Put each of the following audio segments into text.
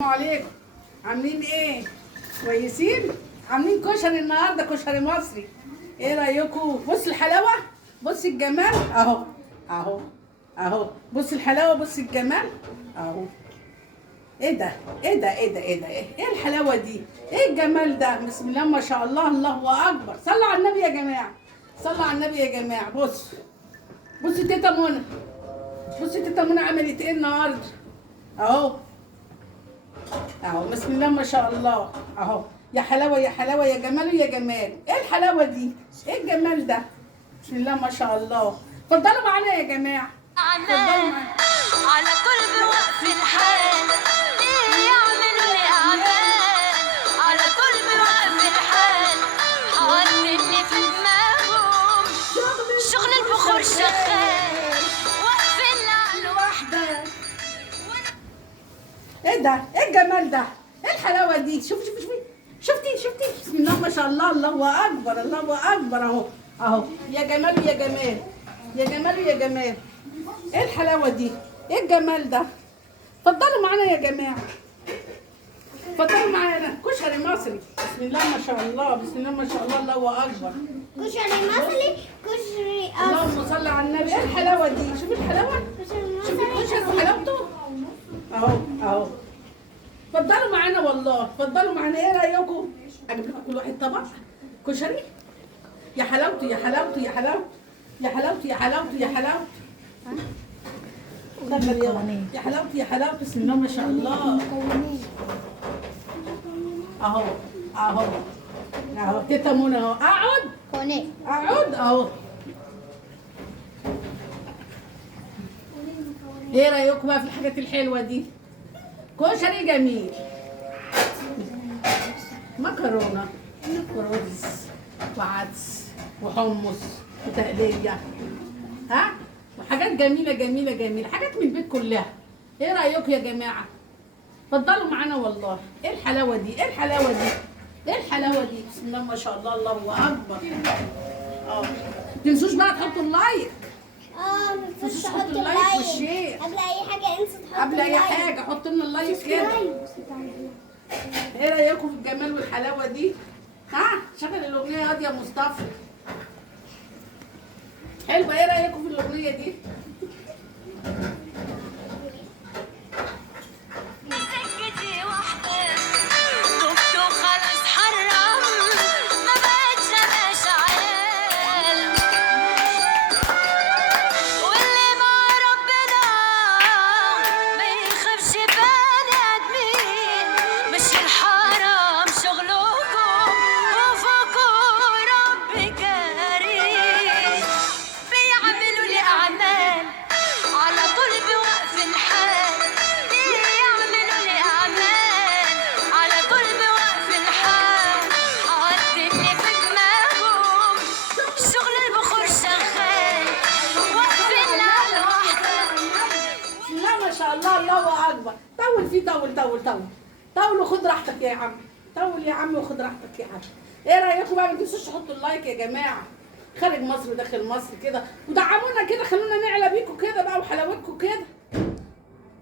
السلام عليكم. عاملين ايه؟ كويسين؟ عاملين كشري النهارده، كشري مصري. ايه رايكم؟ بص الحلاوه، بص الجمال اهو اهو اهو. بص الحلاوه، بص الجمال اهو. ايه ده؟ ايه ده؟ ايه ده؟ ايه ده؟ ايه الحلاوه دي؟ ايه الجمال ده؟ بسم الله ما شاء الله، الله اكبر. صلوا على النبي يا جماعه، صلوا على النبي يا جماعه. بص بص تيتا منى، بص تيتا منى عملت ايه النهارده اهو اهو. بسم الله ما شاء الله اهو. يا حلاوه يا حلاوه، يا جمال يا جمال. ايه الحلاوه دي؟ ايه الجمال ده؟ بسم الله ما شاء الله. اتفضلوا معانا يا جماعه، اتفضلوا معانا. على طول بوقف الحال يعملوا لي اعمال، على طول بوقف الحال حاطني في دماغهم شغل البخور شغال واقفين على الوحده. ايه ده؟ ايه الجمال ده؟ ايه الحلاوه دي؟ شوفي شوفي شوفي، شفتي؟ بسم الله ما شاء الله، الله اكبر الله اكبر اهو اهو. يا جمال يا جمال، يا جمال يا جمال. ايه الحلاوه دي؟ ايه الجمال ده؟ اتفضلوا معانا يا جماعه، اتفضلوا معانا. كشري مصري، بسم الله ما شاء الله، بسم الله ما شاء الله، الله اكبر. كشري مصري، كشري اللهم صل على النبي. ايه الحلاوه دي؟ شوفي الحلاوه، شوفي الكشري وحلاوته اهو اهو. اتفضلوا معانا والله، اتفضلوا معانا. ايه رايكم؟ اجيب لكم كل واحد طبق كشري. يا حلاوته يا حلاوته يا حلاوته يا حلاوته يا حلاوته يا حلاوته. يا حلاوته يا حلاوته، بسم الله ما شاء الله. اهو اهو اهو. تيتا منى اهو. اقعد كوني اقعد اهو. ايه رايكم بقى في الحاجات الحلوه دي؟ كشري جميل، مكرونه ورز وعدس وحمص وتقليه، ها، وحاجات جميله جميله جميله، حاجات من البيت كلها. ايه رايكم يا جماعه؟ اتفضلوا معانا والله. ايه الحلاوه دي؟ ايه الحلاوه دي؟ ايه الحلاوه دي؟ بسم الله ما شاء الله، الله اكبر. اه، تنسوش بقى تحطوا اللايك، ما تنسوش تحطوا تحطوا اللايك اللايك والشير. قبل اي حاجه انسوا تحطوا قبل اي حاجه حطوا لنا اللايك كده. ايه رايكم في الجمال والحلاوه دي؟ ها، شغل الاغنيه يا يا مصطفى. حلوه. ايه رايكم في الاغنيه دي؟ سكتي واحدة تبت وخلص حرام ما بقتش انا شعال، واللي مع ربنا ما يخافش بني ادمين، مش الحرام شغلكم وفوقوا ربي كريم، بيعملوا لي اعمال على طول بوقف الحال، بيعملوا لي اعمال على طول بوقف الحال حاطني في دماغهم شغل البخور شغال واقفين على الوحده. بسم الله ما شاء الله، الله اكبر. طول فيه، طول وخد راحتك يا عم، طول يا عم وخد راحتك يا عم. ايه رايكم بقى؟ ما تنسوش تحطوا اللايك يا جماعه، خارج مصر وداخل مصر كده، ودعمونا كده، خلونا نعلى بيكم كده بقى وحلاوتكم كده.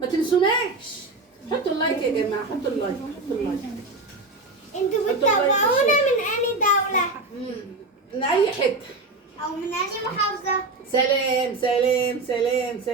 ما تنسوناش، حطوا اللايك يا جماعه، حطوا اللايك، حطوا اللايك. انتوا حطوا اللايك بتتابعونا والشير. من اي دوله من اي حته. او من اي محافظه؟ سلام سلام سلام سلام.